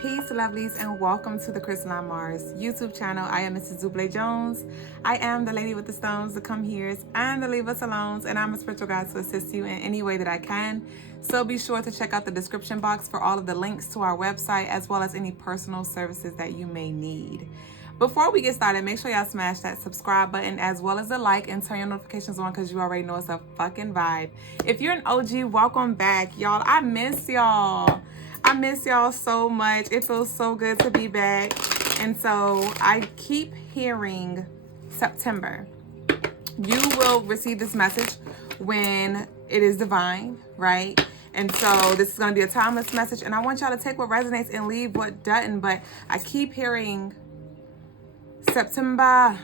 Peace, lovelies, and welcome to the Crystaline Mars YouTube channel. I am Mrs. Duuble Jones. I am the lady with the stones, the come heres, and the leave us alone, and I'm a spiritual guide to assist you in any way that I can. So be sure to check out the description box for all of the links to our website, as well as any personal services that you may need. Before we get started, make sure y'all smash that subscribe button as well as the like and turn your notifications on because you already know it's a fucking vibe. If you're an OG, welcome back, y'all. I miss y'all. I miss y'all so much. It feels so good to be back. And so I keep hearing September. You will receive this message when it is divine, right? And so this is going to be a timeless message. And I want y'all to take what resonates and leave what doesn't. But I keep hearing September.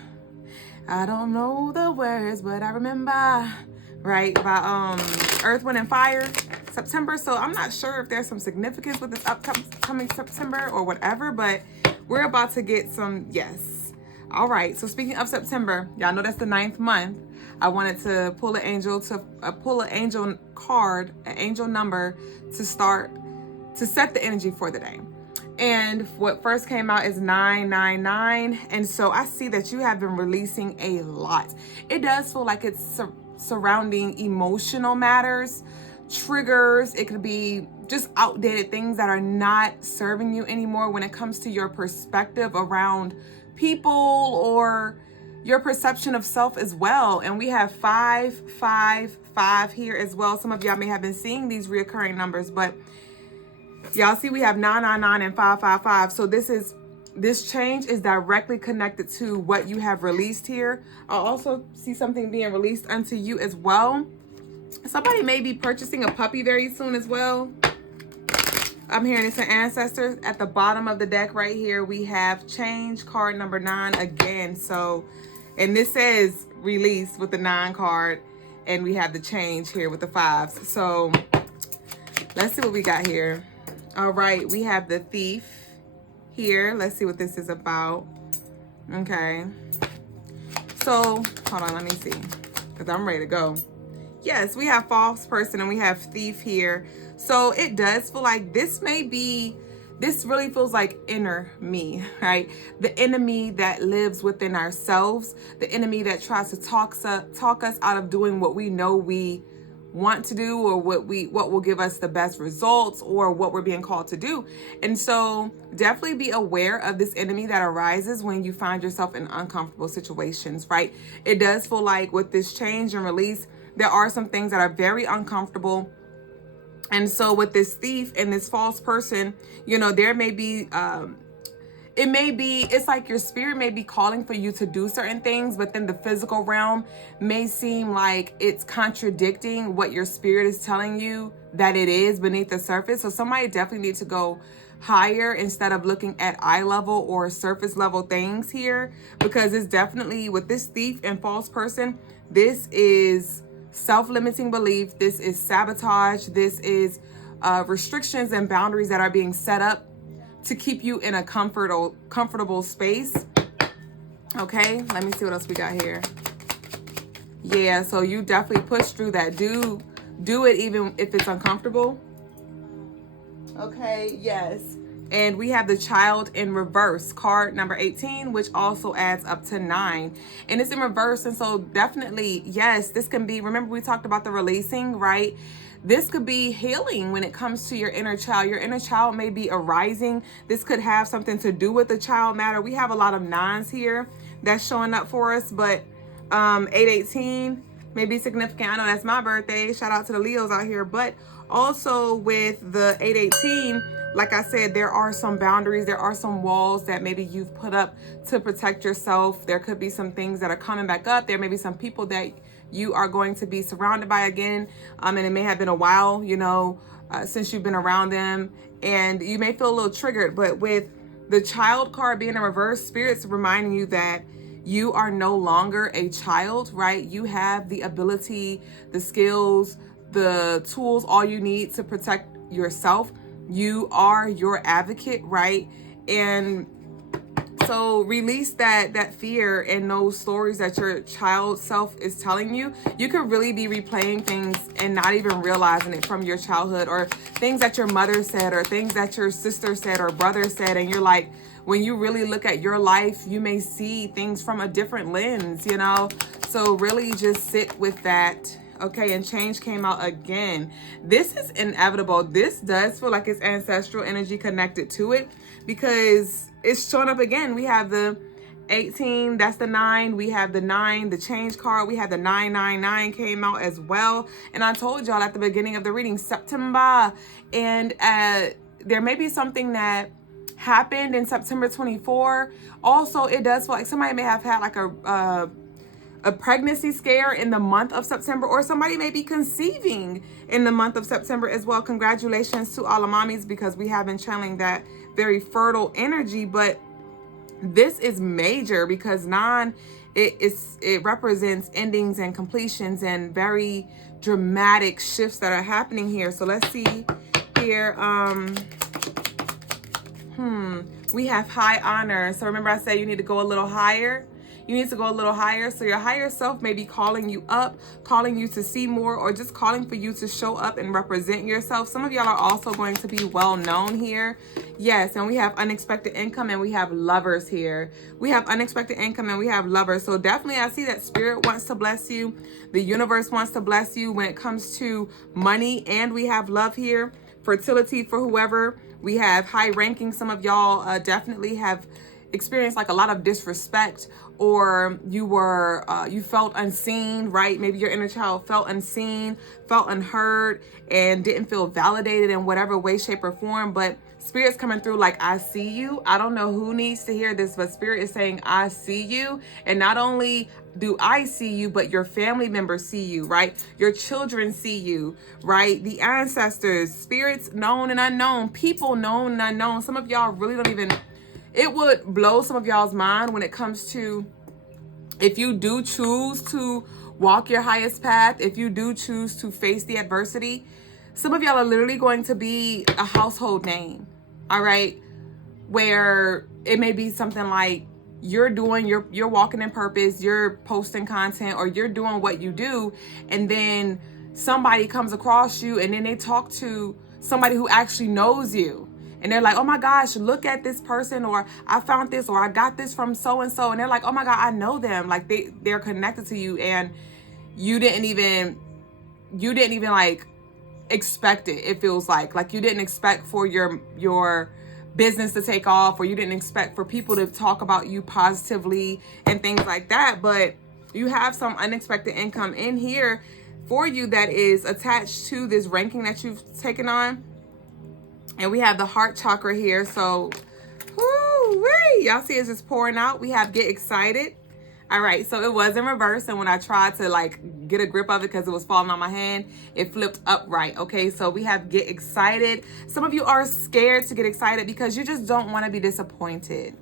I don't know the words, but I remember, right? By Earth, Wind, and Fire, September. So I'm not sure if there's some significance with this upcoming September or whatever, but we're about to get some yes. All right. So speaking of September, y'all know that's the 9th month. I wanted to pull an angel card, an angel number to set the energy for the day. And what first came out is 999. And so I see that you have been releasing a lot. It does feel like it's surrounding emotional matters, triggers. It could be just outdated things that are not serving you anymore when it comes to your perspective around people or your perception of self as well. And we have 555 here as well. Some of y'all may have been seeing these reoccurring numbers, but y'all see we have 999 and 555. So this change is directly connected to what you have released here. I also see something being released unto you as well. Somebody may be purchasing a puppy very soon as well. I'm hearing it's an ancestor. At the bottom of the deck right here, we have change card number 9 again. So, and this says release with the 9 card, and we have the change here with the 5s. So let's see what we got here. All right, we have the thief here. Let's see what this is about. Okay. So, hold on, let me see, because I'm ready to go. Yes, we have false person and we have thief here. So it does feel like this really feels like inner me, right? The enemy that lives within ourselves, the enemy that tries to talk us out of doing what we know we want to do, or what will give us the best results, or what we're being called to do. And so definitely be aware of this enemy that arises when you find yourself in uncomfortable situations, right? It does feel like with this change and release, there are some things that are very uncomfortable. And so with this thief and this false person, you know, there may be it's like your spirit may be calling for you to do certain things, but then the physical realm may seem like it's contradicting what your spirit is telling you that it is beneath the surface. So somebody definitely needs to go higher instead of looking at eye level or surface level things here, because it's definitely with this thief and false person, this is self-limiting belief. This is sabotage. This is restrictions and boundaries that are being set up to keep you in a comfortable space. Okay, let me see what else we got here. Yeah, so you definitely push through that. Do it even if it's uncomfortable. Okay, yes. And we have the child in reverse, card number 18, which also adds up to 9. And it's in reverse. And so definitely, yes, this can be, remember we talked about the releasing, right? This could be healing when it comes to your inner child. Your inner child may be arising. This could have something to do with the child matter. We have a lot of 9s here that's showing up for us, but 818 may be significant. I know that's my birthday. Shout out to the Leos out here. But also with the 818, like I said, there are some boundaries. There are some walls that maybe you've put up to protect yourself. There could be some things that are coming back up. There may be some people that you are going to be surrounded by again. And it may have been a while, you know, since you've been around them. And you may feel a little triggered. But with the child card being in reverse, Spirit's reminding you that you are no longer a child, right? You have the ability, the skills, the tools, all you need to protect yourself. You are your advocate, right? And So release that fear and those stories that your child self is telling you. You could really be replaying things and not even realizing it from your childhood, or things that your mother said, or things that your sister said or brother said. And you're like, when you really look at your life, you may see things from a different lens, you know? So really just sit with that. Okay, and change came out again. This is inevitable. This does feel like it's ancestral energy connected to it, because it's showing up again. We have the 18, that's the 9. We have the 9, the change card. We have the 999 came out as well. And I told y'all at the beginning of the reading, September. And there may be something that happened in September 24. Also, it does feel like somebody may have had like a pregnancy scare in the month of September, or somebody may be conceiving in the month of September as well. Congratulations to all the mommies, because we have been channeling that very fertile energy. But this is major, because 9, it represents endings and completions and very dramatic shifts that are happening here. So let's see here. We have high honor. So remember I said you need to go a little higher. You need to go a little higher. So your higher self may be calling you up, calling you to see more, or just calling for you to show up and represent yourself. Some of y'all are also going to be well known here. Yes, and we have unexpected income, and we have lovers here. We have unexpected income, and we have lovers. So definitely I see that spirit wants to bless you. The universe wants to bless you when it comes to money, and we have love here. Fertility for whoever. We have high ranking. Some of y'all definitely have experienced like a lot of disrespect, or you felt unseen, right? Maybe your inner child felt unseen, felt unheard, and didn't feel validated in whatever way, shape, or form. But Spirit's coming through like, I see you. I don't know who needs to hear this, but Spirit is saying, I see you. And not only do I see you, but your family members see you, right? Your children see you, right? The ancestors, spirits known and unknown, people known and unknown. Some of y'all really don't even, it would blow some of y'all's mind when it comes to, if you do choose to walk your highest path, if you do choose to face the adversity, some of y'all are literally going to be a household name, all right? Where it may be something like you're walking in purpose, you're posting content, or you're doing what you do, and then somebody comes across you and then they talk to somebody who actually knows you. And they're like, oh my gosh, look at this person, or I found this, or I got this from so-and-so. And they're like, oh my God, I know them. Like they're connected to you, and you didn't even like expect it. It feels like you didn't expect for your business to take off, or you didn't expect for people to talk about you positively and things like that. But you have some unexpected income in here for you that is attached to this ranking that you've taken on. And we have the heart chakra here. So, woo-wee, y'all see it's just pouring out. We have get excited. All right, so it was in reverse. And when I tried to like get a grip of it because it was falling on my hand, it flipped upright. Okay, so we have get excited. Some of you are scared to get excited because you just don't want to be disappointed.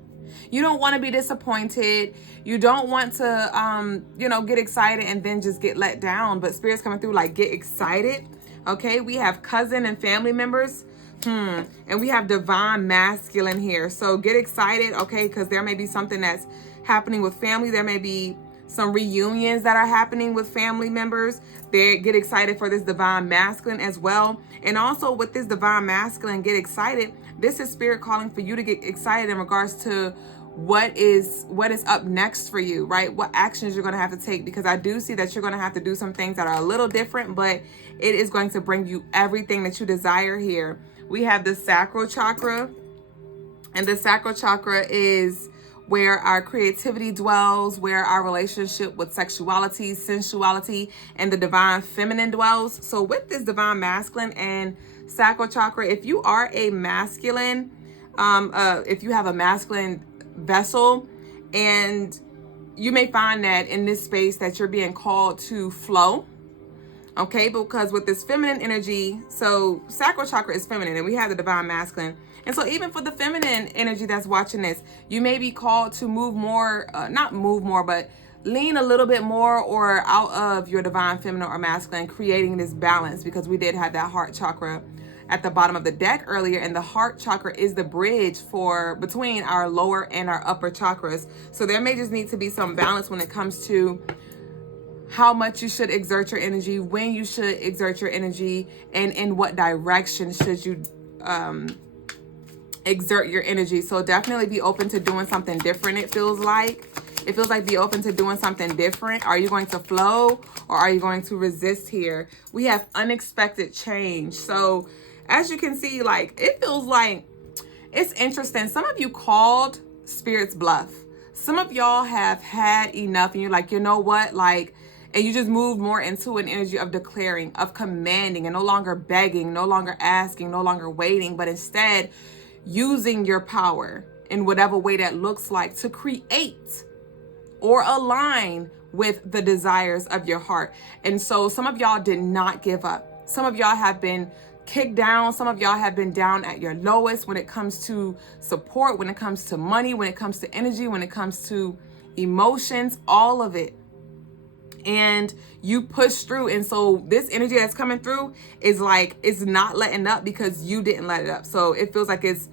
You don't want to be disappointed. You don't want to, get excited and then just get let down. But Spirit's coming through like get excited. Okay, we have cousin and family members. And we have divine masculine here. So get excited, okay, because there may be something that's happening with family. There may be some reunions that are happening with family members. They get excited for this divine masculine as well. And also with this divine masculine, get excited. This is Spirit calling for you to get excited in regards to what is up next for you, right? What actions you're going to have to take, because I do see that you're going to have to do some things that are a little different, but it is going to bring you everything that you desire here. We have the sacral chakra, and the sacral chakra is where our creativity dwells, where our relationship with sexuality, sensuality, and the divine feminine dwells. So with this divine masculine and sacral chakra, if you are a masculine, if you have a masculine vessel, and you may find that in this space that you're being called to flow. Okay, because with this feminine energy, so sacral chakra is feminine, and we have the divine masculine. And so even for the feminine energy that's watching this, you may be called to move more, not move more, but lean a little bit more or out of your divine feminine or masculine, creating this balance, because we did have that heart chakra at the bottom of the deck earlier, and the heart chakra is the bridge for between our lower and our upper chakras. So there may just need to be some balance when it comes to how much you should exert your energy, when you should exert your energy, and in what direction should you exert your energy. So definitely be open to doing something different. It feels like be open to doing something different. Are you going to flow, or are you going to resist here? We have unexpected change. So as you can see, like, it feels like it's interesting. Some of you called Spirit's bluff. Some of y'all have had enough, and you're like, you know what, like, and you just moved more into an energy of declaring, of commanding, and no longer begging, no longer asking, no longer waiting, but instead using your power in whatever way that looks like to create or align with the desires of your heart. And so some of y'all did not give up. Some of y'all have been kicked down. Some of y'all have been down at your lowest when it comes to support, when it comes to money, when it comes to energy, when it comes to emotions, all of it. And you push through. And so this energy that's coming through is like, it's not letting up because you didn't let it up. So it feels like it's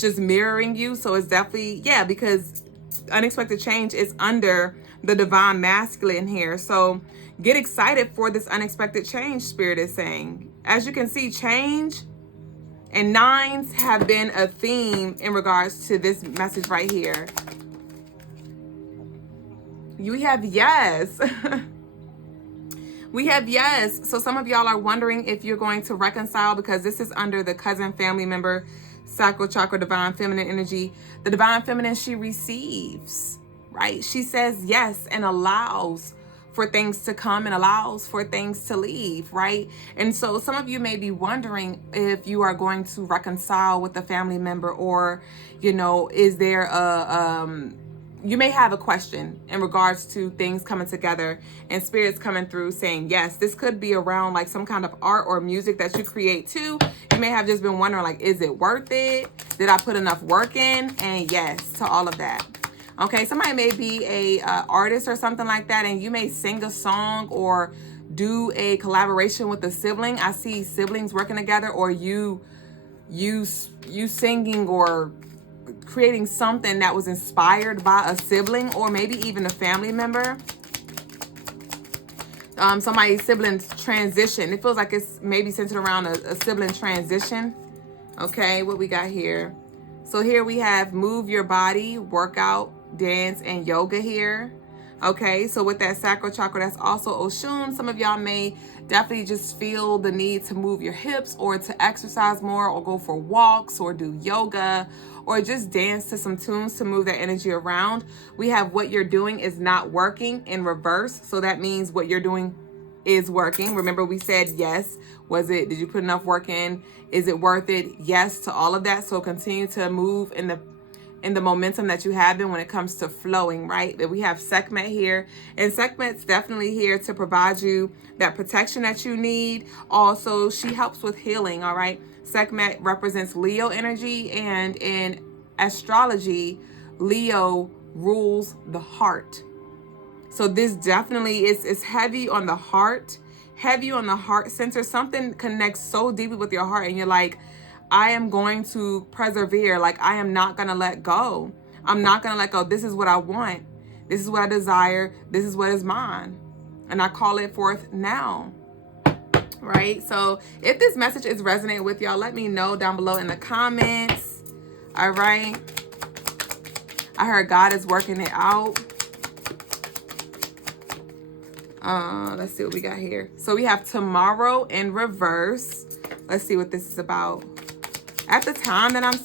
just mirroring you. So it's definitely, yeah, because unexpected change is under the divine masculine here. So get excited for this unexpected change, Spirit is saying. As you can see, change and nines have been a theme in regards to this message right here. You have yes. We have yes. So some of y'all are wondering if you're going to reconcile, because this is under the cousin, family member, sacral chakra, divine feminine energy. The divine feminine, she receives, right? She says yes and allows for things to come and allows for things to leave, right? And so some of you may be wondering if you are going to reconcile with a family member, or, you know, is there you may have a question in regards to things coming together and Spirit's coming through saying, yes, this could be around like some kind of art or music that you create too. You may have just been wondering, like, is it worth it? Did I put enough work in? And yes to all of that. Okay, somebody may be a artist or something like that, and you may sing a song or do a collaboration with a sibling. I see siblings working together, or you singing or creating something that was inspired by a sibling, or maybe even a family member. Somebody's sibling's transition. It feels like it's maybe centered around a sibling transition. Okay, what we got here? So here we have move your body, workout, dance, and yoga here. Okay, so with that sacral chakra, that's also Oshun. Some of y'all may definitely just feel the need to move your hips, or to exercise more, or go for walks, or do yoga, or just dance to some tunes to move that energy around. We have what you're doing is not working in reverse. So that means what you're doing is working. Remember, we said yes. Did you put enough work in? Is it worth it? Yes to all of that. So continue to move in the momentum that you have been when it comes to flowing, right? That we have Sekhmet here, and Sekhmet's definitely here to provide you that protection that you need. Also, she helps with healing, all right? Sekhmet represents Leo energy, and in astrology, Leo rules the heart. So this definitely is heavy on the heart, center. Something connects so deeply with your heart, and you're like, I am going to persevere. Like, I am not going to let go. I'm not going to let go. This is what I want. This is what I desire. This is what is mine. And I call it forth now. Right? So if this message is resonating with y'all, let me know down below in the comments. All right. I heard God is working it out. Let's see what we got here. So we have tomorrow in reverse. Let's see what this is about. At the time that I'm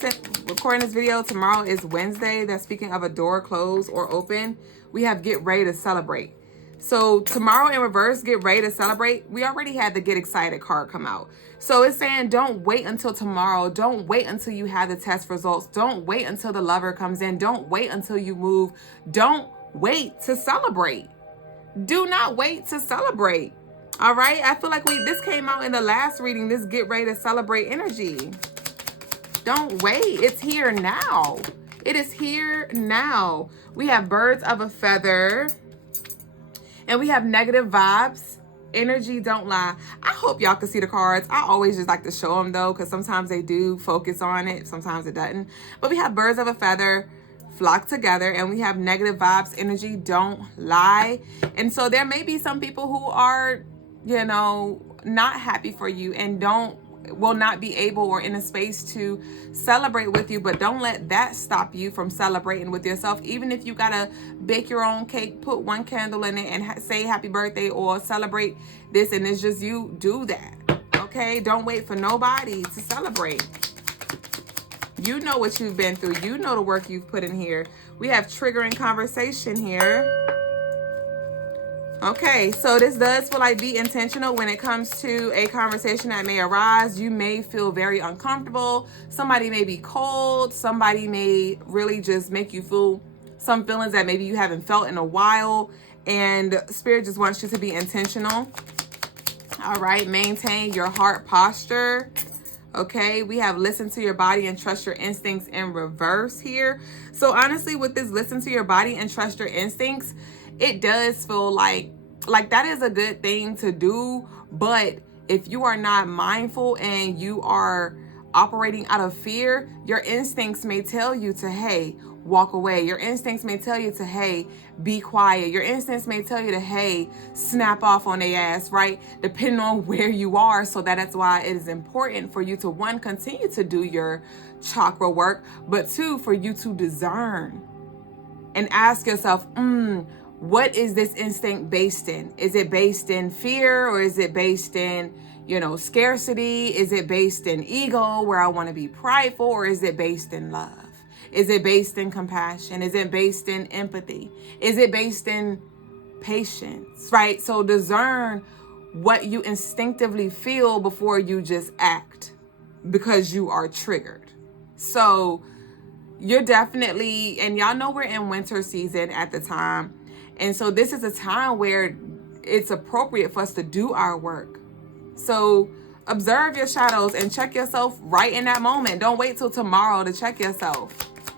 recording this video, tomorrow is Wednesday. That's speaking of a door closed or open. We have get ready to celebrate. So tomorrow in reverse, get ready to celebrate. We already had the get excited card come out. So it's saying don't wait until tomorrow. Don't wait until you have the test results. Don't wait until the lover comes in. Don't wait until you move. Don't wait to celebrate. Do not wait to celebrate. All right. I feel like this came out in the last reading, this get ready to celebrate energy. Don't wait. It's here now. It is here now. We have birds of a feather, and we have negative vibes. Energy don't lie. I hope y'all can see the cards. I always just like to show them though, because sometimes they do focus on it, sometimes it doesn't. But we have birds of a feather flock together, and we have negative vibes. Energy don't lie. And so there may be some people who are, you know, not happy for you and will not be able or in a space to celebrate with you, but don't let that stop you from celebrating with yourself. Even if you gotta bake your own cake, put one candle in it and say happy birthday or celebrate this, and it's just you, do that. Okay, don't wait for nobody to celebrate. You know what you've been through. You know the work you've put in here. We have triggering conversation here. Okay, so this does feel like be intentional when it comes to a conversation that may arise. You may feel very uncomfortable. Somebody may be cold. Somebody may really just make you feel some feelings that maybe you haven't felt in a while. And Spirit just wants you to be intentional. All right, maintain your heart posture. Okay, we have listen to your body and trust your instincts in reverse here. So honestly, with this listen to your body and trust your instincts, it does feel like that is a good thing to do. But if you are not mindful and you are operating out of fear, your instincts may tell you to, hey, walk away. Your instincts may tell you to, hey, be quiet. Your instincts may tell you to, hey, snap off on their ass, right? Depending on where you are. So that's why it is important for you to, one, continue to do your chakra work, but two, for you to discern and ask yourself, what is this instinct based in? Is it based in fear, or is it based in, you know, scarcity? Is it based in ego, where I want to be prideful, or is it based in love? Is it based in compassion? Is it based in empathy? Is it based in patience, right? So discern what you instinctively feel before you just act because you are triggered. So you're definitely, and y'all know we're in winter season at the time. And so this is a time where it's appropriate for us to do our work. So observe your shadows and check yourself right in that moment. Don't wait till tomorrow to check yourself,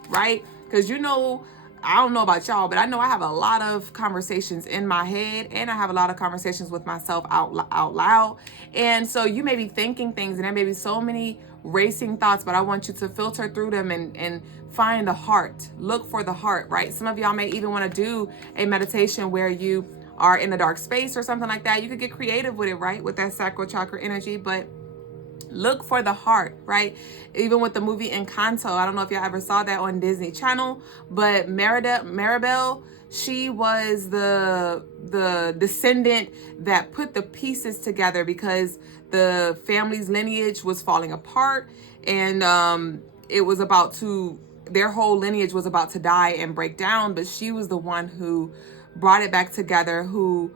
right? Because you know, I don't know about y'all, but I know I have a lot of conversations in my head, and I have a lot of conversations with myself out loud. And so you may be thinking things, and there may be so many racing thoughts, but I want you to filter through them and find the heart. Look for the heart, right? Some of y'all may even want to do a meditation where you are in a dark space or something like that. You could get creative with it, right? With that sacral chakra energy, but look for the heart, right? Even with the movie Encanto, I don't know if y'all ever saw that on Disney Channel, but Maribel, she was the descendant that put the pieces together because the family's lineage was falling apart, and it was about to, their whole lineage was about to die and break down, but she was the one who brought it back together, who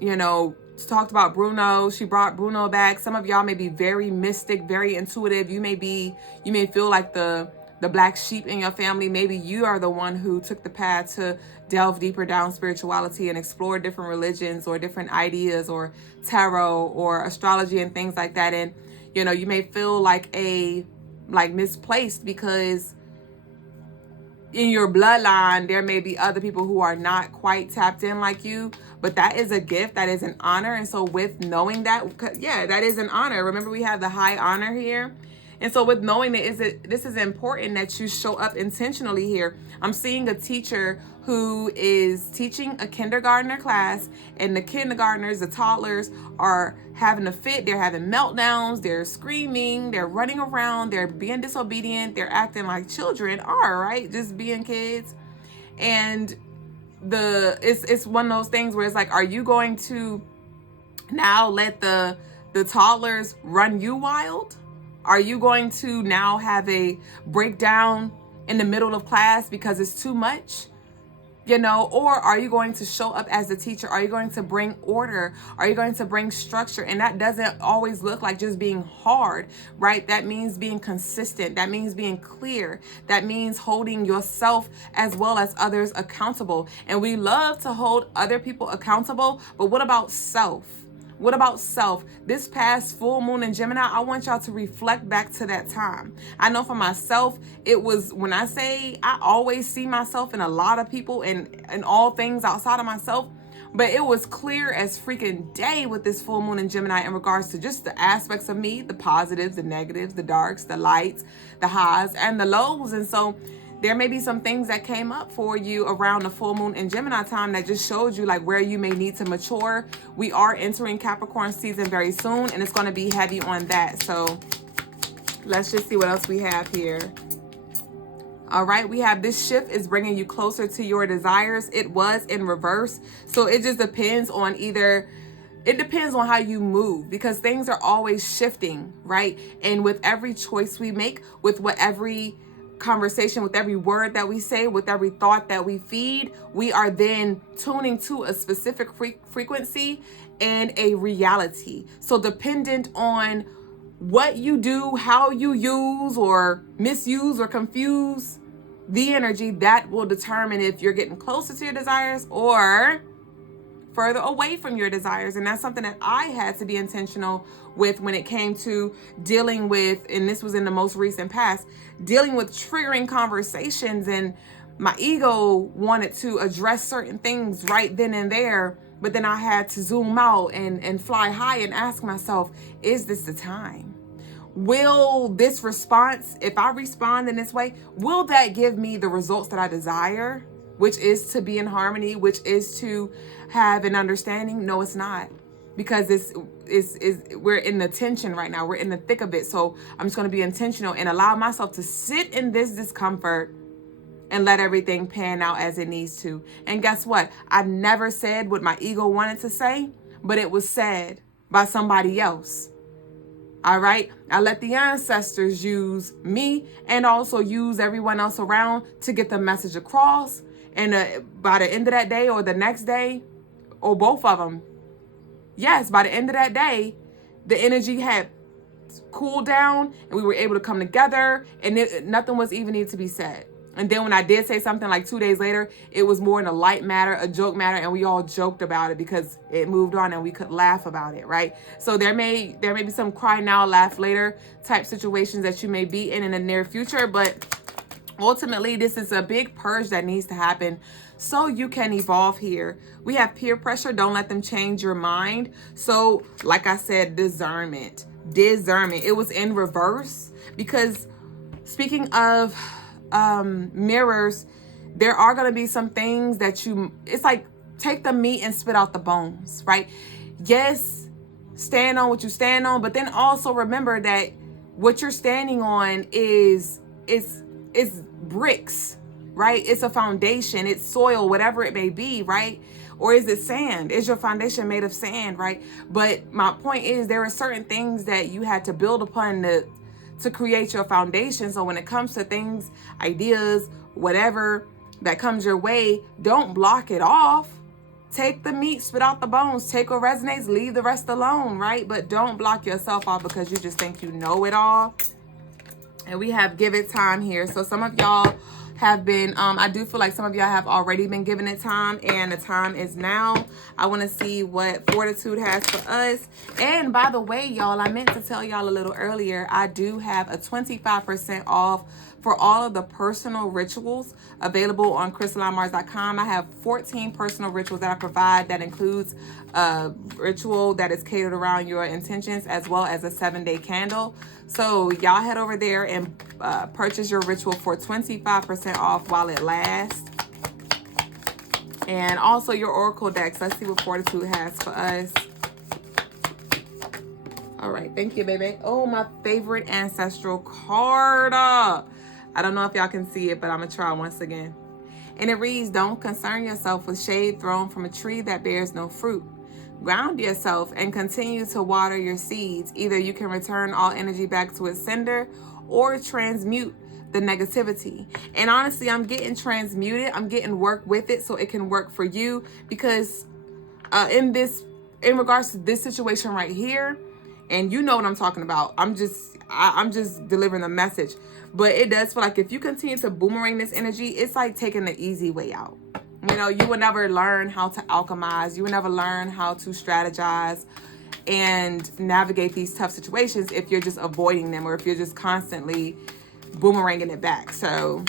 you know, talked about Bruno. She brought Bruno back. Some of y'all may be very mystic, very intuitive. You may feel like the black sheep in your family. Maybe you are the one who took the path to delve deeper down spirituality and explore different religions or different ideas or tarot or astrology and things like that. And you know, you may feel like misplaced because in your bloodline there may be other people who are not quite tapped in like you, but that is a gift, that is an honor. And so with knowing that, yeah, that is an honor. Remember, we have the high honor here. And so with knowing that, this is important that you show up intentionally here. I'm seeing a teacher who is teaching a kindergartner class, and the kindergartners, the toddlers, are having a fit. They're having meltdowns. They're screaming. They're running around. They're being disobedient. They're acting like children are, right? Just being kids. And it's one of those things where it's like, are you going to now let the toddlers run you wild? Are you going to now have a breakdown in the middle of class because it's too much? You know, or are you going to show up as a teacher? Are you going to bring order? Are you going to bring structure? And that doesn't always look like just being hard, right? That means being consistent. That means being clear. That means holding yourself as well as others accountable. And we love to hold other people accountable, but what about self? What about self? This past full moon in Gemini, I want y'all to reflect back to that time. I know for myself, it was, when I say I always see myself in a lot of people and all things outside of myself, But it was clear as freaking day with this full moon in Gemini in regards to just the aspects of me, the positives, the negatives, the darks, the lights, the highs, and the lows. And so there may be some things that came up for you around the full moon in Gemini time that just showed you like where you may need to mature. We are entering Capricorn season very soon, and it's going to be heavy on that. So let's just see what else we have here. All right, we have this shift is bringing you closer to your desires. It was in reverse. So it just depends on it depends on how you move, because things are always shifting, right? And with every choice we make, with every conversation, with every word that we say, with every thought that we feed, we are then tuning to a specific frequency and a reality. So dependent on what you do, how you use or misuse or confuse the energy, that will determine if you're getting closer to your desires or further away from your desires. And that's something that I had to be intentional with when it came to dealing with, and this was in the most recent past, dealing with triggering conversations. And my ego wanted to address certain things right then and there, but then I had to zoom out and fly high and ask myself, is this the time? Will this response, if I respond in this way, will that give me the results that I desire, which is to be in harmony, which is to have an understanding? No, it's not, because we're in the tension right now. We're in the thick of it. So I'm just going to be intentional and allow myself to sit in this discomfort and let everything pan out as it needs to. And guess what? I never said what my ego wanted to say, but it was said by somebody else. All right. I let the ancestors use me and also use everyone else around to get the message across. And by the end of that day or the next day, or both of them, yes, by the end of that day, the energy had cooled down and we were able to come together, and nothing was even need to be said. And then when I did say something like 2 days later, it was more in a light matter, a joke matter, and we all joked about it because it moved on and we could laugh about it, right? So there may be some cry now, laugh later type situations that you may be in the near future, but ultimately this is a big purge that needs to happen so you can evolve here. We have peer pressure. Don't let them change your mind. So like I said, discernment. It was in reverse, because speaking of mirrors, there are going to be some things that it's like take the meat and spit out the bones, right? Yes, stand on what you stand on, but then also remember that what you're standing on is bricks, right? It's a foundation, it's soil, whatever it may be, right? Or is it sand? Is your foundation made of sand, right? But my point is, there are certain things that you had to build upon to create your foundation. So when it comes to things, ideas, whatever that comes your way, don't block it off. Take the meat, spit out the bones, take what resonates, leave the rest alone, right? But don't block yourself off because you just think you know it all. And we have give it time here. So some of y'all have been, I do feel like some of y'all have already been giving it time, and the time is now. I want to see what Fortitude has for us. And by the way, y'all, I meant to tell y'all a little earlier, I do have a 25% off for all of the personal rituals available on crystalinemars.com. I have 14 personal rituals that I provide that includes a ritual that is catered around your intentions, as well as a 7-day candle. So y'all head over there and purchase your ritual for 25% off while it lasts. And also your oracle decks. Let's see what Fortitude has for us. All right, thank you, baby. Oh, my favorite ancestral card. I don't know if y'all can see it, but I'm gonna try once again. And it reads, don't concern yourself with shade thrown from a tree that bears no fruit. Ground yourself and continue to water your seeds. Either you can return all energy back to its sender or transmute the negativity. And honestly, I'm getting transmuted. I'm getting work with it so it can work for you, because in regards to this situation right here, and you know what I'm talking about. I'm just delivering a message. But it does feel like if you continue to boomerang this energy, it's like taking the easy way out. You know, you will never learn how to alchemize. You will never learn how to strategize and navigate these tough situations if you're just avoiding them, or if you're just constantly boomeranging it back. So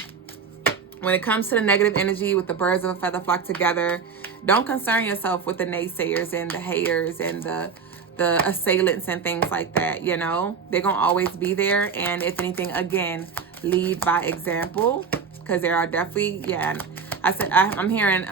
when it comes to the negative energy with the birds of a feather flock together, Don't concern yourself with the naysayers and the haters and the assailants and things like that. You know, they're gonna always be there. And if anything, again, lead by example, because there are definitely, yeah, I'm hearing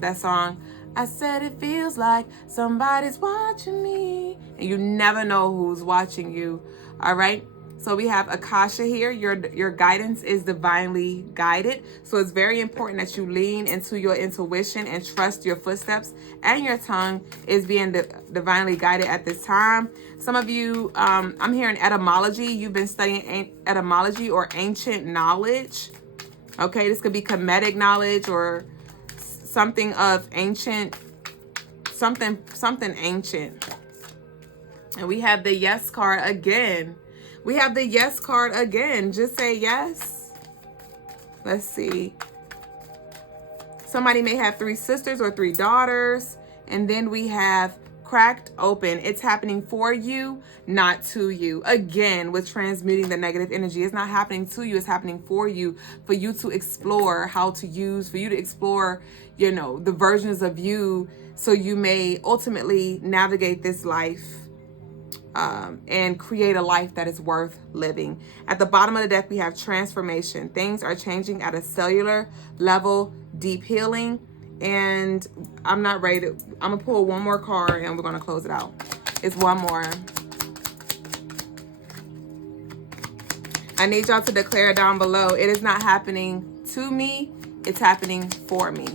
that song, I said it feels like somebody's watching me, and you never know who's watching you. All right, so we have Akasha here. Your guidance is divinely guided, so it's very important that you lean into your intuition and trust your footsteps, and your tongue is being divinely guided at this time. Some of you, I'm hearing etymology. You've been studying etymology or ancient knowledge. Okay, this could be Kemetic knowledge or something of ancient, something ancient. And we have the yes card again. We have the yes card again. Just say yes. Let's see. Somebody may have 3 sisters or 3 daughters. And then we have cracked open. It's happening for you, not to you. Again, with transmuting the negative energy, it's not happening to you, it's happening for you to explore how to use, for you to explore, you know, the versions of you, so you may ultimately navigate this life and create a life that is worth living. At the bottom of the deck, we have transformation. Things are changing at a cellular level, deep healing. And I'm not ready to, I'm gonna pull one more card and we're gonna close it out. It's one more. I need y'all to declare down below, it is not happening to me, it's happening for me.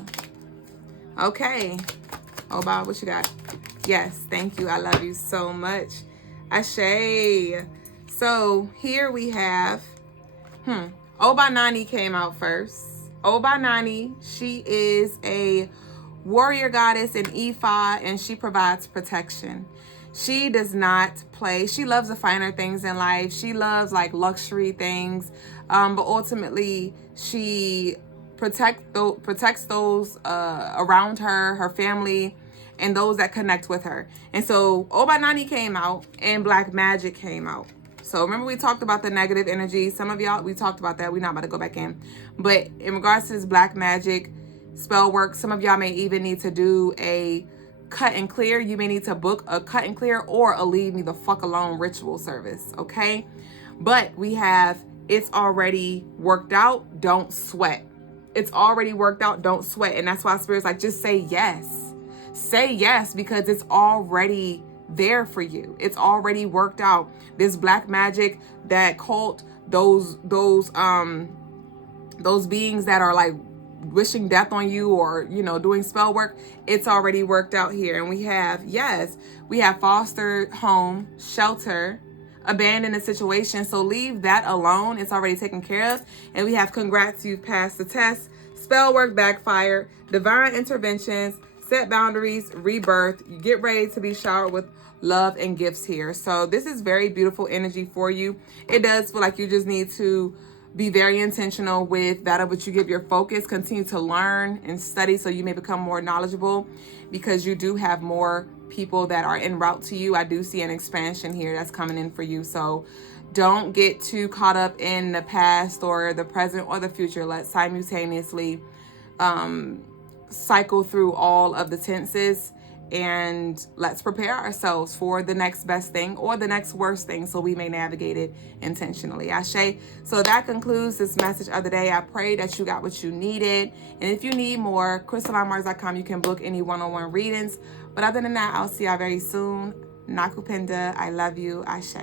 Okay. Oh, Bob, what you got? Yes, thank you. I love you so much. Ashe. So here we have, Obanani came out first. Obanani, she is a warrior goddess in Ifa, and she provides protection. She does not play. She loves the finer things in life. She loves like luxury things, but ultimately she protects those around her, her family, and those that connect with her. And so Obanani came out and Black Magic came out. So remember we talked about the negative energy. Some of y'all, we talked about that. We're not about to go back in. But in regards to this Black Magic spell work, some of y'all may even need to do a cut and clear. You may need to book a cut and clear or a leave me the fuck alone ritual service, okay? But we have, it's already worked out, don't sweat. It's already worked out, don't sweat. And that's why Spirit's like, just say yes. Say yes, because it's already there for you. It's already worked out. This Black Magic, that cult, those beings that are like wishing death on you or, you know, doing spell work, it's already worked out here. And we have, yes, we have foster home, shelter, abandoned situation. So leave that alone. It's already taken care of. And we have congrats, you've passed the test. Spell work backfired. Divine interventions, set boundaries, rebirth. You get ready to be showered with love and gifts here. So this is very beautiful energy for you. It does feel like you just need to be very intentional with that of what you give your focus. Continue to learn and study so you may become more knowledgeable, because you do have more people that are en route to you. I do see an expansion here that's coming in for you. So don't get too caught up in the past or the present or the future. Let's simultaneously cycle through all of the tenses, and let's prepare ourselves for the next best thing or the next worst thing so we may navigate it intentionally. Ashe. So that concludes this message of the day. I pray that you got what you needed. And if you need more, crystalinemars.com, you can book any one-on-one readings. But other than that, I'll see y'all very soon. Nakupenda. I love you. Ashe.